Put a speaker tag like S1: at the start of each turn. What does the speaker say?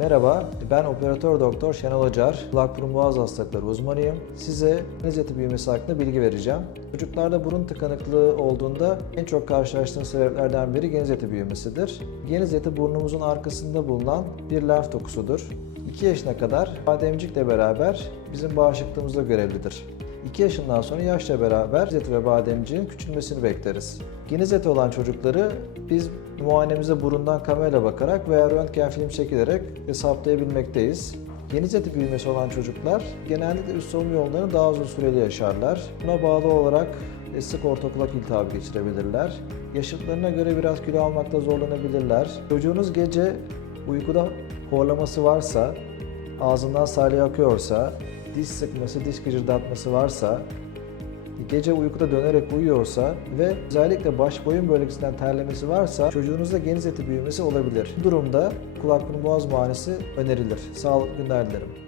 S1: Merhaba, ben operatör doktor Şenol Acar, kulak burun boğaz hastalıkları uzmanıyım. Size geniz eti büyümesi hakkında bilgi vereceğim. Çocuklarda burun tıkanıklığı olduğunda en çok karşılaştığımız sebeplerden biri geniz eti büyümesidir. Geniz eti burnumuzun arkasında bulunan bir lenf dokusudur. 2 yaşına kadar bademcikle beraber bizim bağışıklığımızda görevlidir. 2 yaşından sonra yaşla beraber geniz eti ve bademciğin küçülmesini bekleriz. Geniz eti olan çocukları biz muayenemize burundan kamerayla bakarak veya röntgen film çekilerek hesaplayabilmekteyiz. Geniz eti büyümesi olan çocuklar genellikle üst solunum yollarını daha uzun süreli yaşarlar. Buna bağlı olarak e, sık ortakulak iltihabı geçirebilirler. Yaşıtlarına göre biraz kilo almakta zorlanabilirler. Çocuğunuz gece uykuda horlaması varsa, ağzından salya akıyorsa, diş sıkması, diş gıcırdatması varsa, gece uykuda dönerek uyuyorsa ve özellikle baş boyun bölgesinden terlemesi varsa çocuğunuzda geniz eti büyümesi olabilir. Bu durumda kulak burun boğaz muayenesi önerilir. Sağlıklı günler dilerim.